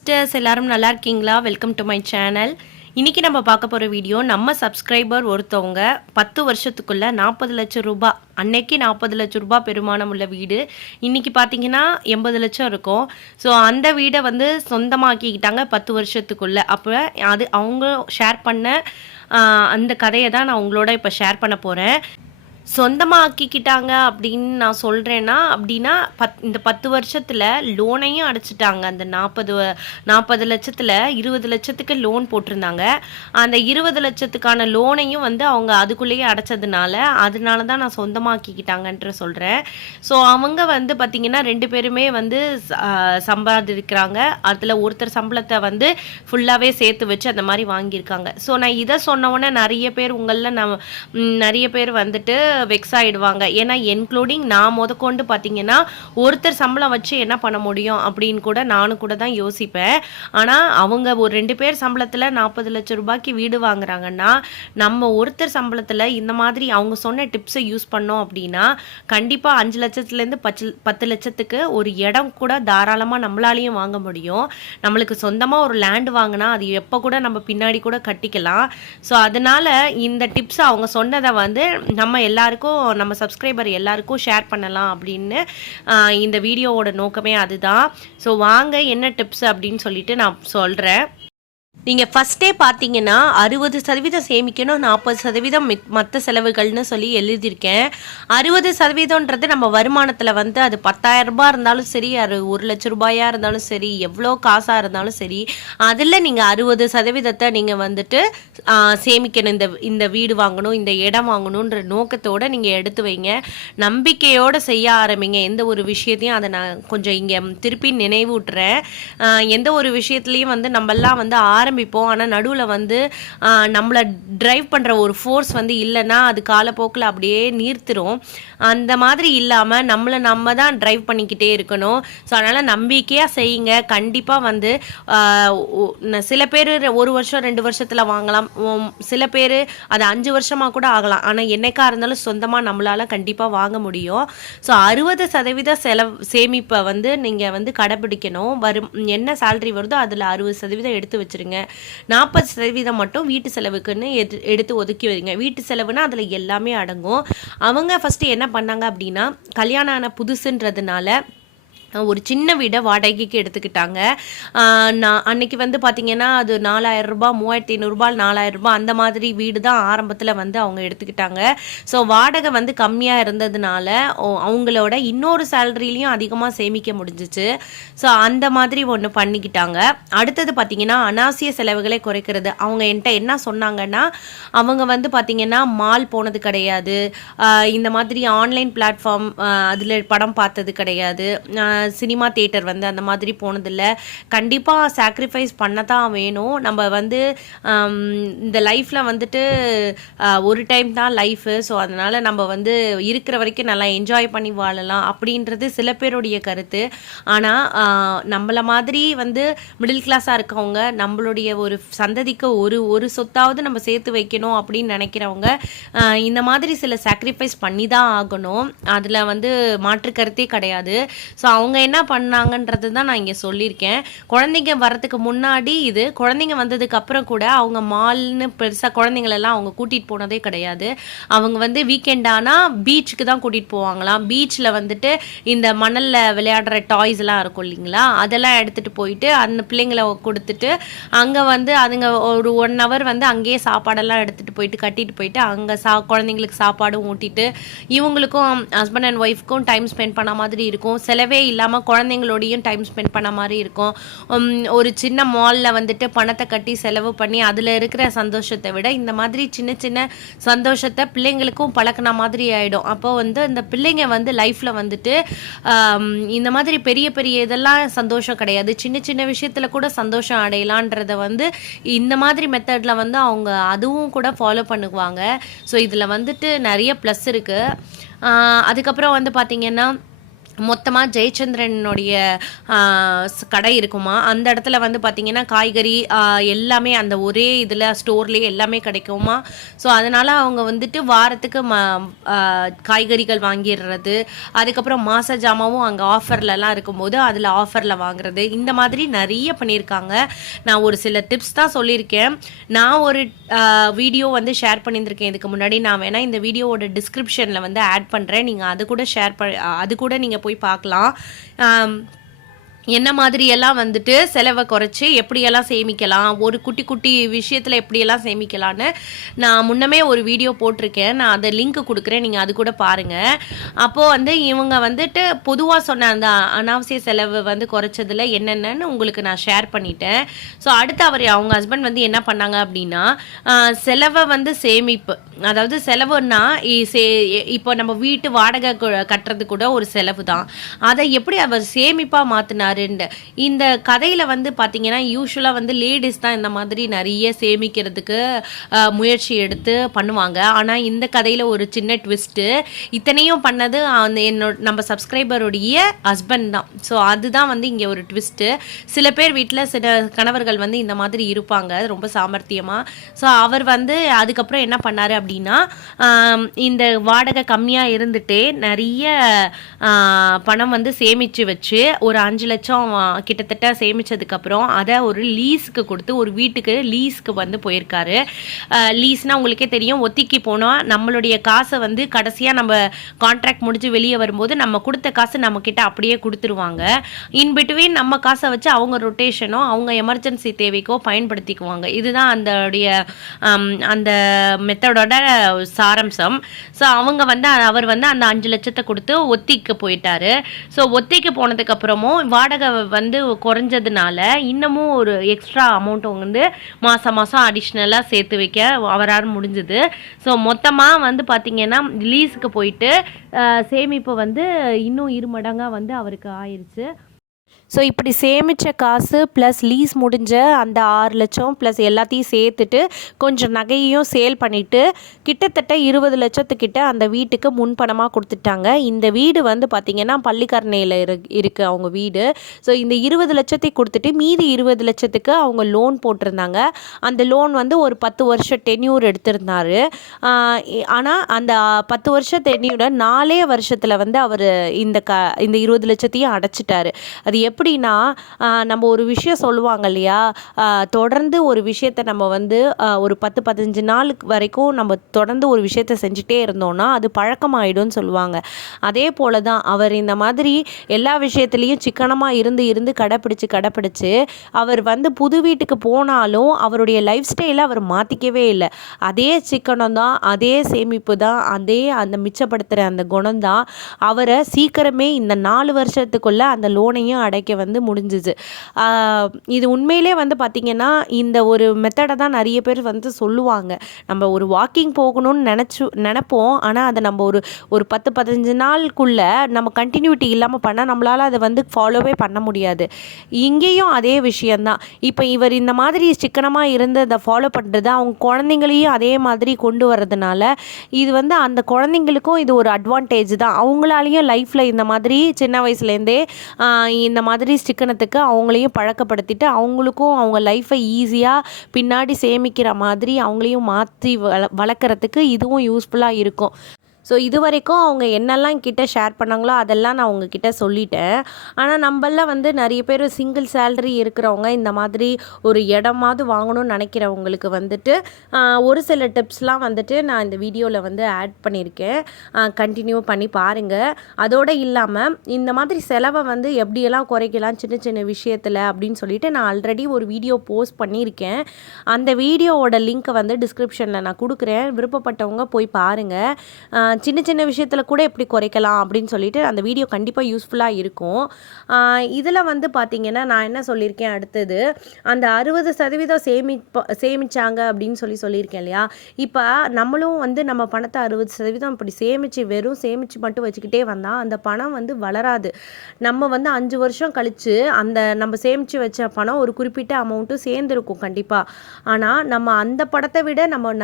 Sisters எல்லாரும் நல்லா இருக்கீங்களா? வெல்கம் டு மை சேனல் இன்றைக்கி நம்ம பார்க்க போகிற வீடியோ நம்ம சப்ஸ்கிரைபர் ஒருத்தவங்க பத்து வருஷத்துக்குள்ளே நாற்பது லட்சம் ரூபாய் அன்னைக்கு நாற்பது லட்சம் ரூபாய் பெருமானம் உள்ள வீடு. இன்றைக்கி பார்த்தீங்கன்னா எண்பது லட்சம் இருக்கும். ஸோ அந்த வீடை வந்து சொந்தமாக்கிக்கிட்டாங்க பத்து வருஷத்துக்குள்ளே. அப்போ அது அவங்க ஷேர் பண்ண அந்த கதையை தான் நான் உங்களோட இப்போ ஷேர் பண்ண போகிறேன் சொந்தமாக்கிக்கிட்டாங்க அப்படின்னு நான் சொல்கிறேன்னா அப்படின்னா பத் இந்த பத்து வருஷத்தில் லோனையும் அடைச்சிட்டாங்க. அந்த நாற்பது நாற்பது லட்சத்தில் இருபது லட்சத்துக்கு லோன் போட்டிருந்தாங்க. அந்த இருபது லட்சத்துக்கான லோனையும் வந்து அவங்க அதுக்குள்ளேயே அடைச்சதுனால அதனால தான் நான் சொந்தமாக்கிக்கிட்டாங்கன்ற சொல்கிறேன் ஸோ அவங்க வந்து பார்த்திங்கன்னா ரெண்டு பேருமே வந்து ச- சம்பாதிக்கிறாங்க. அதில் ஒருத்தர் சம்பளத்தை வந்து ஃபுல்லாகவே சேர்த்து வச்சு அந்த மாதிரி வாங்கியிருக்காங்க. ஸோ நான் இதை சொன்ன உடனே நிறைய பேர் உங்களில் நான் நிறைய பேர் வந்துட்டு வெக்ஸ் ஆயிடுவாங்க ஏன்னா என்க்ளூடிங் நான் முதற்கொண்டு பார்த்தீங்கன்னா ஒருத்தர் சம்பளம் வச்சு என்ன பண்ண முடியும் அப்படின்னு கூட நானும் கூட தான் யோசிப்பேன். ஆனால் அவங்க ஒரு ரெண்டு பேர் சம்பளத்தில் நாற்பது லட்சம் ரூபாய்க்கு வீடு வாங்குறாங்கன்னா நம்ம ஒருத்தர் சம்பளத்தில் இந்த மாதிரி அவங்க சொன்ன டிப்ஸை யூஸ் பண்ணோம் அப்படின்னா கண்டிப்பாக அஞ்சு லட்சத்துலேருந்து பத்து பத்து லட்சத்துக்கு ஒரு இடம் கூட தாராளமாக நம்மளாலையும் வாங்க முடியும். நம்மளுக்கு சொந்தமாக ஒரு லேண்ட் வாங்கினா அது எப்போ கூட நம்ம பின்னாடி கூட கட்டிக்கலாம். ஸோ அதனால இந்த டிப்ஸ் அவங்க சொன்னதை வந்து நம்ம எல்லா எல்லாருக்கும் நம்ம சப்ஸ்கிரைபர் எல்லாருக்கும் ஷேர் பண்ணலாம் அப்படின்னு இந்த வீடியோவோட நோக்கமே அதுதான். ஸோ வாங்க என்ன டிப்ஸ் அப்படின்னு சொல்லிட்டு நான் சொல்கிறேன் நீங்கள் ஃபஸ்ட்டே பார்த்தீங்கன்னா அறுபது சதவீதம் சேமிக்கணும் நாற்பது சதவீதம் மற்ற செலவுகள்னு சொல்லி எழுதியிருக்கேன். அறுபது சதவீதம்ன்றது நம்ம வருமானத்தில் வந்து அது 10000 ரூபாய் இருந்தாலும் சரி அது ஒரு லட்ச ரூபாயாக இருந்தாலும் சரி எவ்வளோ காசாக இருந்தாலும் சரி அதில் நீங்கள் அறுபது சதவீதத்தை நீங்கள் வந்துட்டு சேமிக்கணும். இந்த இந்த வீடு வாங்கணும் இந்த இடம் வாங்கணுன்ற நோக்கத்தோடு நீங்கள் எடுத்து வைங்க. நம்பிக்கையோடு செய்ய ஆரம்பிங்க. எந்த ஒரு விஷயத்தையும் அதை நான் கொஞ்சம் இங்கே திருப்பி நினைவூட்டுறேன். எந்த ஒரு விஷயத்துலையும் வந்து நம்மெல்லாம் வந்து ஆரம்பிப்போம். ஆனால் நடுவில் வந்து நம்மளை ட்ரைவ் பண்ணுற ஒரு ஃபோர்ஸ் வந்து இல்லைன்னா அது காலப்போக்கில் அப்படியே நீர்த்திரும். அந்த மாதிரி இல்லாமல் நம்மளை நம்ம தான் ட்ரைவ் பண்ணிக்கிட்டே இருக்கணும். ஸோ அதனால் நம்பிக்கையாக செய்யுங்க. கண்டிப்பாக வந்து சில பேர் ஒரு வருஷம் ரெண்டு வருஷத்தில் வாங்கலாம். சில பேர் அது அஞ்சு வருஷமாக கூட ஆகலாம். ஆனால் என்னைக்கா இருந்தாலும் சொந்தமாக நம்மளால் கண்டிப்பாக வாங்க முடியும். ஸோ அறுபது சதவீத செலவு சேமிப்பை வந்து நீங்கள் வந்து கடைபிடிக்கணும். வரும் என்ன சேல்ரி வருதோ அதில் அறுபது சதவீதம் எடுத்து வச்சிருங்க. நாற்பது சதவீதம் மட்டும் வீட்டு செலவுக்குன்னு எடு எடுத்து ஒதுக்கி வைங்க. வீட்டு செலவுனா அதில் எல்லாமே அடங்கும். அவங்க ஃபஸ்ட்டு என்ன பண்ணாங்க அப்படின்னா கல்யாணம் ஆன புதுசுன்றதுனால ஒரு சின்ன வீடை வாடகைக்கு எடுத்துக்கிட்டாங்க. நான் அன்னைக்கு வந்து பார்த்தீங்கன்னா அது நாலாயிரம் ரூபாய் மூவாயிரத்தி ஐநூறுரூபா நாலாயிரம் ரூபாய் அந்த மாதிரி வீடு தான் ஆரம்பத்தில் வந்து அவங்க எடுத்துக்கிட்டாங்க. ஸோ வாடகை வந்து கம்மியாக இருந்ததுனால அவங்களோட இன்னொரு சேலரிலையும் அதிகமாக சேமிக்க முடிஞ்சிச்சு. ஸோ அந்த மாதிரி ஒன்று பண்ணிக்கிட்டாங்க. அடுத்தது பார்த்தீங்கன்னா அனாவசிய செலவுகளை குறைக்கிறது. அவங்க என்கிட்ட என்ன சொன்னாங்கன்னா அவங்க வந்து பார்த்தீங்கன்னா மால் போனது கிடையாது. இந்த மாதிரி ஆன்லைன் பிளாட்ஃபார்ம் அதில் படம் பார்த்தது கிடையாது. சினிமா தேட்டர் வந்து அந்த மாதிரி போனதில்லை. கண்டிப்பாக சாக்ரிஃபைஸ் பண்ண தான் வேணும். நம்ம வந்து இந்த லைஃப்பில் வந்துட்டு ஒரு டைம் தான் லைஃபு ஸோ அதனால் நம்ம வந்து இருக்கிற வரைக்கும் நல்லா என்ஜாய் பண்ணி வாழலாம் அப்படின்றது சில பேருடைய கருத்து. ஆனால் நம்மள மாதிரி வந்து மிடில் கிளாஸாக இருக்கவங்க நம்மளுடைய ஒரு சந்ததிக்கு ஒரு ஒரு சொத்தாவது நம்ம சேர்த்து வைக்கணும் அப்படின்னு நினைக்கிறவங்க இந்த மாதிரி சில சாக்ரிஃபைஸ் பண்ணி தான் ஆகணும். அதில் வந்து மாற்று கருத்தே கிடையாது. ஸோ அவங்க அவங்க என்ன பண்ணாங்கன்றது தான் நான் இங்கே சொல்லியிருக்கேன். குழந்தைங்க வரதுக்கு முன்னாடி இது குழந்தைங்க வந்ததுக்கு அப்புறம் கூட அவங்க மால்னு பெருசாக குழந்தைங்களெல்லாம் அவங்க கூட்டிகிட்டு போனதே கிடையாது. அவங்க வந்து வீக்கெண்ட் ஆனால் பீச்சுக்கு தான் கூட்டிகிட்டு போவாங்களாம். பீச்சில் வந்துட்டு இந்த மணலில் விளையாடுற டாய்ஸ் எல்லாம் இருக்கும் இல்லைங்களா? அதெல்லாம் எடுத்துகிட்டு போயிட்டு அந்த பிள்ளைங்களை கொடுத்துட்டு அங்கே வந்து அதுங்க ஒரு ஒன் ஹவர் வந்து அங்கேயே சாப்பாடெல்லாம் எடுத்துகிட்டு போயிட்டு கட்டிட்டு போயிட்டு அங்கே சா குழந்தைங்களுக்கு சாப்பாடும் ஊட்டிட்டு இவங்களுக்கும் ஹஸ்பண்ட் அண்ட் ஒய்ஃப்க்கும் டைம் ஸ்பெண்ட் பண்ண மாதிரி இருக்கும். செலவே இல்லை இல்லாமல் குழந்தைங்களோடையும் டைம் ஸ்பெண்ட் பண்ண மாதிரி இருக்கும். ஒரு சின்ன மாலில் வந்துட்டு பணத்தை கட்டி செலவு பண்ணி அதில் இருக்கிற சந்தோஷத்தை விட இந்த மாதிரி சின்ன சின்ன சந்தோஷத்தை பிள்ளைங்களுக்கும் பழக்கின மாதிரி ஆகிடும் அப்போ வந்து இந்த பிள்ளைங்க வந்து லைஃப்பில் வந்துட்டு இந்த மாதிரி பெரிய பெரிய இதெல்லாம் சந்தோஷம் கிடையாது. சின்ன சின்ன விஷயத்தில் கூட சந்தோஷம் அடையலான்றத வந்து இந்த மாதிரி மெத்தடில் வந்து அவங்க அதுவும் கூட ஃபாலோ பண்ணுவாங்க. ஸோ இதில் வந்துட்டு நிறைய ப்ளஸ் இருக்குது அதுக்கப்புறம் வந்து பார்த்திங்கன்னா மொத்தமாக ஜெயச்சந்திரனுடைய கடை இருக்குமா? அந்த இடத்துல வந்து பார்த்தீங்கன்னா காய்கறி எல்லாமே அந்த ஒரே இதில் ஸ்டோர்லேயே எல்லாமே கிடைக்குமா? ஸோ அதனால் அவங்க வந்துட்டு வாரத்துக்கு ம காய்கறிகள் வாங்கிடுறது. அதுக்கப்புறம் மாச ஜாமாவும் அங்கே ஆஃபர்லலாம் இருக்கும்போது அதில் ஆஃபரில் வாங்குறது. இந்த மாதிரி நிறைய பண்ணியிருக்காங்க. நான் ஒரு சில டிப்ஸ் தான் சொல்லியிருக்கேன். நான் ஒரு வீடியோ வந்து ஷேர் பண்ணியிருந்திருக்கேன். இதுக்கு முன்னாடி நான் வேணால் இந்த வீடியோவோட டிஸ்கிரிப்ஷனில் வந்து ஆட் பண்ணுறேன் நீங்கள் அது கூட ஷேர் ப அது கூட நீங்கள் போய் போய் பார்க்கலாம். என்ன மாதிரியெல்லாம் வந்துட்டு செலவை குறைச்சி எப்படியெல்லாம் சேமிக்கலாம் ஒரு குட்டி குட்டி விஷயத்தில் எப்படியெல்லாம் சேமிக்கலான்னு நான் முன்னமே ஒரு வீடியோ போட்டிருக்கேன். நான் அதை லிங்க் கொடுக்குறேன். நீங்கள் அது கூட பாருங்கள் அப்போது வந்து இவங்க வந்துட்டு பொதுவாக சொன்ன அந்த அனாவசிய செலவு வந்து குறைச்சதில் என்னென்னன்னு உங்களுக்கு நான் ஷேர் பண்ணிட்டேன். ஸோ அடுத்து அவர் அவங்க ஹஸ்பண்ட் வந்து என்ன பண்ணாங்க அப்படின்னா செலவை வந்து சேமிப்பு. அதாவது செலவுன்னா இ- சே- இப்போ நம்ம வீட்டு வாடகை கட்டுறது கூட ஒரு செலவு தான் அதை எப்படி அவர் சேமிப்பாக மாற்றினாருன்னு இந்த கதையில் வந்து பார்த்தீங்கன்னா யூஸ்வலாக வந்து லேடிஸ் தான் இந்த மாதிரி நிறைய சேமிக்கிறதுக்கு முயற்சி எடுத்து பண்ணுவாங்க. ஆனால் இந்த கதையில் ஒரு சின்ன ட்விஸ்ட்டு இத்தனையும் பண்ணது அந்த என்னோட நம்ம சப்ஸ்கிரைபருடைய ஹஸ்பண்ட் தான். ஸோ அதுதான் வந்து இங்கே ஒரு ட்விஸ்ட்டு சில பேர் வீட்டில் சில கணவர்கள் வந்து இந்த மாதிரி இருப்பாங்க ரொம்ப சாமர்த்தியமாக ஸோ அவர் வந்து அதுக்கப்புறம் என்ன பண்ணார் அப்படின்னா இந்த வாடகை கம்மியாக இருந்துட்டே நிறைய பணம் வந்து சேமித்து வச்சு ஒரு அஞ்சு லட்சம் லட்சம் கிட்டத்தட்ட சேமித்ததுக்கப்புறம் அதை ஒரு லீஸுக்கு கொடுத்து ஒரு வீட்டுக்கு லீஸ்க்கு வந்து போயிருக்காரு. லீஸ்னால் உங்களுக்கே தெரியும் ஒத்திக்கு போனால் நம்மளுடைய காசை வந்து கடைசியாக நம்ம கான்ட்ராக்ட் முடிஞ்சு வெளியே வரும்போது நம்ம கொடுத்த காசு நம்மக்கிட்ட அப்படியே கொடுத்துருவாங்க. இன்பிட்வீன் நம்ம காசை வச்சு அவங்க ரொட்டேஷனோ அவங்க எமர்ஜென்சி தேவைக்கோ பயன்படுத்திக்குவாங்க. இதுதான் அந்தடைய அந்த மெத்தடோட சாரம்சம். ஸோ அவங்க வந்து அவர் வந்து அந்த அஞ்சு லட்சத்தை கொடுத்து ஒத்திக்கு போயிட்டாரு. ஸோ ஒத்திக்கு போனதுக்கப்புறமும் அப்புறமும் வாடகை வந்து குறைஞ்சதுனால இன்னமும் ஒரு எக்ஸ்ட்ரா அமௌண்ட் வந்து மாதம் மாதம் அடிஷ்னலாக சேர்த்து வைக்க அவரால் முடிஞ்சுது. ஸோ மொத்தமாக வந்து பார்த்தீங்கன்னா லீஸுக்கு போயிட்டு சேமிப்பு வந்து இன்னும் இரு மடங்காக வந்து அவருக்கு ஆயிடுச்சு ஸோ இப்படி சேமித்த காசு ப்ளஸ் லீஸ் முடிஞ்ச அந்த ஆறு லட்சம் ப்ளஸ் எல்லாத்தையும் சேர்த்துட்டு கொஞ்சம் நகையையும் சேல் பண்ணிவிட்டு கிட்டத்தட்ட இருபது லட்சத்துக்கிட்ட அந்த வீட்டுக்கு முன்பணமாக கொடுத்துட்டாங்க. இந்த வீடு வந்து பார்த்திங்கன்னா பள்ளிக்கரணையில் இரு இருக்குது அவங்க வீடு. ஸோ இந்த இருபது லட்சத்தை கொடுத்துட்டு மீதி இருபது லட்சத்துக்கு அவங்க லோன் போட்டிருந்தாங்க. அந்த லோன் வந்து ஒரு பத்து வருஷம் டென்யூர் எடுத்திருந்தாரு. ஆனால் அந்த பத்து வருஷ டென்யூரை நாலே வருஷத்தில் வந்து அவர் இந்த க இந்த இருபது லட்சத்தையும் அடைச்சிட்டாரு. அது எப்படின்னா நம்ம ஒரு விஷயம் சொல்லுவாங்க இல்லையா? தொடர்ந்து ஒரு விஷயத்தை நம்ம வந்து ஒரு பத்து பதினஞ்சு நாளுக்கு வரைக்கும் நம்ம தொடர்ந்து ஒரு விஷயத்த செஞ்சுட்டே இருந்தோம்னா அது பழக்கமாயிடும்னு சொல்லுவாங்க. அதே போல தான் அவர் இந்த மாதிரி எல்லா விஷயத்துலேயும் சிக்கனமாக இருந்து இருந்து கடைப்பிடிச்சு கடைப்பிடிச்சு அவர் வந்து புது வீட்டுக்கு போனாலும் அவருடைய லைஃப் ஸ்டைலை அவர் மாற்றிக்கவே இல்லை. அதே சிக்கனம் தான் அதே சேமிப்பு தான் அதே அந்த மிச்சப்படுத்துகிற அந்த குணம் தான். அவரை சீக்கிரமே இந்த நாலு வருஷத்துக்குள்ளே அந்த லோனையும் அடைக்க வந்து முடிஞ்சுது. இது உண்மையிலே வந்து பார்த்திங்கன்னா இந்த ஒரு மெத்தடை தான் நிறைய பேர் வந்து சொல்லுவாங்க. நம்ம ஒரு வாக்கிங் போகணும்னு நினச்சி நினப்போம். ஆனால் அதை நம்ம ஒரு ஒரு பத்து பதினஞ்சு நாளுக்குள்ளே நம்ம கண்டினியூட்டி இல்லாமல் பண்ணால் நம்மளால் அதை வந்து ஃபாலோவே பண்ண முடியாது. இங்கேயும் அதே விஷயந்தான் இப்போ இவர் இந்த மாதிரி சிக்கனமாக இருந்து அதை ஃபாலோ பண்ணுறது அவங்க குழந்தைங்களையும் அதே மாதிரி கொண்டு வர்றதுனால இது வந்து அந்த குழந்தைங்களுக்கும் இது ஒரு அட்வான்டேஜ் தான். அவங்களாலையும் லைஃப்பில் இந்த மாதிரி சின்ன வயசுலேருந்தே இந்த மாதிரி சிக்கனத்துக்கு அவங்களையும் பழக்கப்படுத்திட்டு அவங்களுக்கும் அவங்க லைஃப்பை ஈஸியாக பின்னாடி சேமிக்கிற மாதிரி அவங்களையும் மாற்றி வள வளர்க்குறதுக்கு இதுவும் யூஸ்ஃபுல்லாக இருக்கும். ஸோ இது வரைக்கும் அவங்க என்னெல்லாம் கிட்ட ஷேர் பண்ணாங்களோ அதெல்லாம் நான் உங்ககிட்ட சொல்லிட்டேன். ஆனால் நம்மளாம் வந்து நிறைய பேர் சிங்கிள் சேலரி இருக்கிறவங்க இந்த மாதிரி ஒரு இடமாவது வாங்கணும்னு நினைக்கிறவங்களுக்கு வந்துட்டு ஒரு சில டிப்ஸ்லாம் வந்துட்டு நான் இந்த வீடியோவில் வந்து ஆட் பண்ணியிருக்கேன் கண்டினியூ பண்ணி பாருங்கள் அதோடு இல்லாமல் இந்த மாதிரி செலவை வந்து எப்படியெல்லாம் குறைக்கலாம் சின்ன சின்ன விஷயத்தில் அப்படின்னு சொல்லிட்டு நான் ஆல்ரெடி ஒரு வீடியோ போஸ்ட் பண்ணியிருக்கேன் அந்த வீடியோவோட லிங்க்கை வந்து டிஸ்கிரிப்ஷனில் நான் கொடுக்குறேன். விருப்பப்பட்டவங்க போய் பாருங்கள் சின்ன சின்ன விஷயத்தில் கூட எப்படி குறைக்கலாம் அப்படின்னு சொல்லிட்டு அந்த வீடியோ கண்டிப்பாக யூஸ்ஃபுல்லாக இருக்கும். இதில் வந்து பார்த்திங்கன்னா நான் என்ன சொல்லியிருக்கேன் அடுத்தது அந்த அறுபது சதவீதம் சேமிப்போ சேமித்தாங்க அப்படின்னு சொல்லி சொல்லியிருக்கேன் இல்லையா? இப்போ நம்மளும் வந்து நம்ம பணத்தை அறுபது சதவீதம் இப்படி சேமித்து வெறும் சேமித்து மட்டும் வச்சுக்கிட்டே வந்தால் அந்த பணம் வந்து வளராது. நம்ம வந்து அஞ்சு வருஷம் கழித்து அந்த நம்ம சேமித்து வச்ச பணம் ஒரு குறிப்பிட்ட அமௌண்ட்டும் சேர்ந்துருக்கும் கண்டிப்பாக ஆனால் நம்ம அந்த படத்தை விட நம்ம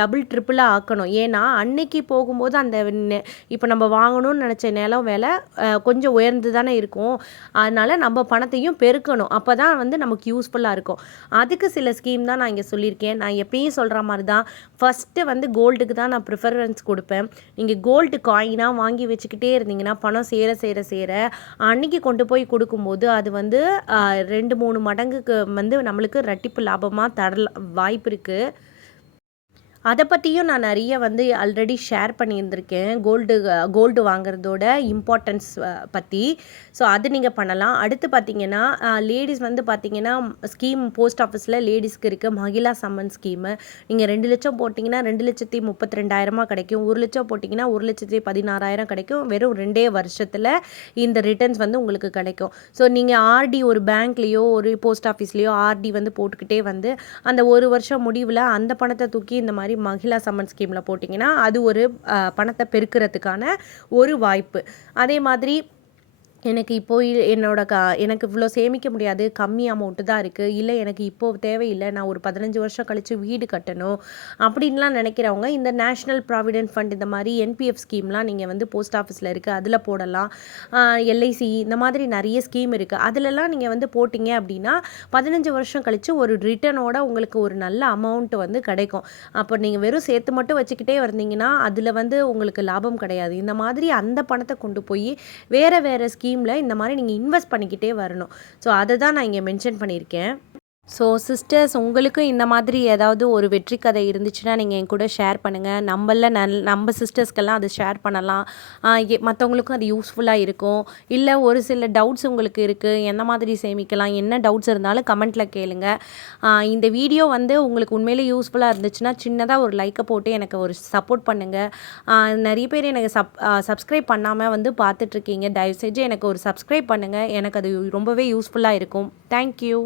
டபுள் ட்ரிப்பிளாக ஆக்கணும். ஏன்னா அன்னைக்கு போகும்போது போது அந்த நெ- இப்போ நம்ம வாங்கணும்னு நினச்ச நிலம் விலை கொஞ்சம் உயர்ந்து தானே இருக்கும். அதனால் நம்ம பணத்தையும் பெருக்கணும். அப்போ தான் வந்து நமக்கு யூஸ்ஃபுல்லாக இருக்கும். அதுக்கு சில ஸ்கீம் தான் நான் இங்கே சொல்லியிருக்கேன். நான் எப்பயும் சொல்கிற மாதிரி தான். ஃபஸ்ட்டு வந்து கோல்டுக்கு தான் நான் ப்ரிஃபரன்ஸ் கொடுப்பேன். நீங்கள் கோல்டு காயினாக வாங்கி வச்சுக்கிட்டே இருந்தீங்கன்னா பணம் சேர சேர சேர அன்னைக்கு கொண்டு போய் கொடுக்கும்போது அது வந்து ரெண்டு மூணு மடங்குக்கு வந்து நம்மளுக்கு ரெட்டிப்பு லாபமாக தர வாய்ப்பு இருக்குது அதை பற்றியும் நான் நிறைய வந்து ஆல்ரெடி ஷேர் பண்ணியிருந்திருக்கேன். கோல்டு கோல்டு வாங்குறதோட இம்பார்ட்டன்ஸ் பற்றி ஸோ அது நீங்கள் பண்ணலாம். அடுத்து பார்த்தீங்கன்னா லேடிஸ் வந்து பார்த்தீங்கன்னா ஸ்கீம் போஸ்ட் ஆஃபீஸில் லேடிஸ்க்கு இருக்குது மகிழா சம்மன் ஸ்கீமு நீங்கள் ரெண்டு லட்சம் போட்டிங்கன்னா ரெண்டு லட்சத்தி முப்பத்தி ரெண்டாயிரமா கிடைக்கும். ஒரு லட்சம் போட்டிங்கன்னா ஒரு லட்சத்தி பதினாறாயிரம் கிடைக்கும். வெறும் ரெண்டே வருஷத்தில் இந்த ரிட்டர்ன்ஸ் வந்து உங்களுக்கு கிடைக்கும். ஸோ நீங்கள் ஆர்டி ஒரு பேங்க்லேயோ ஒரு போஸ்ட் ஆஃபீஸ்லேயோ ஆர்டி வந்து போட்டுக்கிட்டே வந்து அந்த ஒரு வருஷம் முடிவில் அந்த பணத்தை தூக்கி இந்த மாதிரி மகிழா சம்மன் ஸ்கீமில் போட்டிங்கன்னா அது ஒரு பணத்தை பெருக்கிறதுக்கான ஒரு வாய்ப்பு. அதே மாதிரி எனக்கு இப்போ என்னோட க எனக்கு இவ்வளோ சேமிக்க முடியாது கம்மி அமௌண்ட்டு தான் இருக்குது இல்லை எனக்கு இப்போ தேவையில்லை நான் ஒரு பதினஞ்சு வருஷம் கழித்து வீடு கட்டணும் அப்படின்லாம் நினைக்கிறவங்க இந்த நேஷ்னல் ப்ராவிடென்ட் ஃபண்ட் இந்த மாதிரி என்பிஎஃப் ஸ்கீம்லாம் நீங்கள் வந்து போஸ்ட் ஆஃபீஸில் இருக்குது அதில் போடலாம். எல்ஐசி இந்த மாதிரி நிறைய ஸ்கீம் இருக்குது அதிலலாம் நீங்கள் வந்து போட்டிங்க அப்படின்னா பதினஞ்சு வருஷம் கழித்து ஒரு ரிட்டர்னோட உங்களுக்கு ஒரு நல்ல அமௌண்ட் வந்து கிடைக்கும். அப்போ நீங்கள் வெறும் சேர்த்து மட்டும் வச்சுக்கிட்டே வந்தீங்கன்னா அதில் வந்து உங்களுக்கு லாபம் கிடையாது. இந்த மாதிரி அந்த பணத்தை கொண்டு போய் வேறு வேறு ஸ்கீம் ஸ்கீமில் இந்த மாதிரி நீங்கள் இன்வெஸ்ட் பண்ணிக்கிட்டே வரணும். ஸோ அதை தான் நான் இங்கே மென்ஷன் பண்ணியிருக்கேன். ஸோ சிஸ்டர்ஸ் உங்களுக்கும் இந்த மாதிரி ஏதாவது ஒரு வெற்றி கதை இருந்துச்சுன்னா நீங்கள் என் கூட ஷேர் பண்ணுங்கள் நம்மள நல் நம்ம சிஸ்டர்ஸ்க்கெல்லாம் அதை ஷேர் பண்ணலாம். மற்றவங்களுக்கும் அது யூஸ்ஃபுல்லாக இருக்கும். இல்லை ஒரு சில டவுட்ஸ் உங்களுக்கு இருக்குது எந்த மாதிரி சேமிக்கலாம்? என்ன டவுட்ஸ் இருந்தாலும் கமெண்ட்டில் கேளுங்க. இந்த வீடியோ வந்து உங்களுக்கு உண்மையிலே யூஸ்ஃபுல்லாக இருந்துச்சுன்னா சின்னதாக ஒரு லைக்கை போட்டு எனக்கு ஒரு சப்போர்ட் பண்ணுங்கள் நிறைய பேர் எனக்கு சப் சப்ஸ்கிரைப் பண்ணாமல் வந்து பார்த்துட்ருக்கீங்க தயவுசெஞ்சு எனக்கு ஒரு சப்ஸ்கிரைப் பண்ணுங்கள் எனக்கு அது ரொம்பவே யூஸ்ஃபுல்லாக இருக்கும். தேங்க்யூ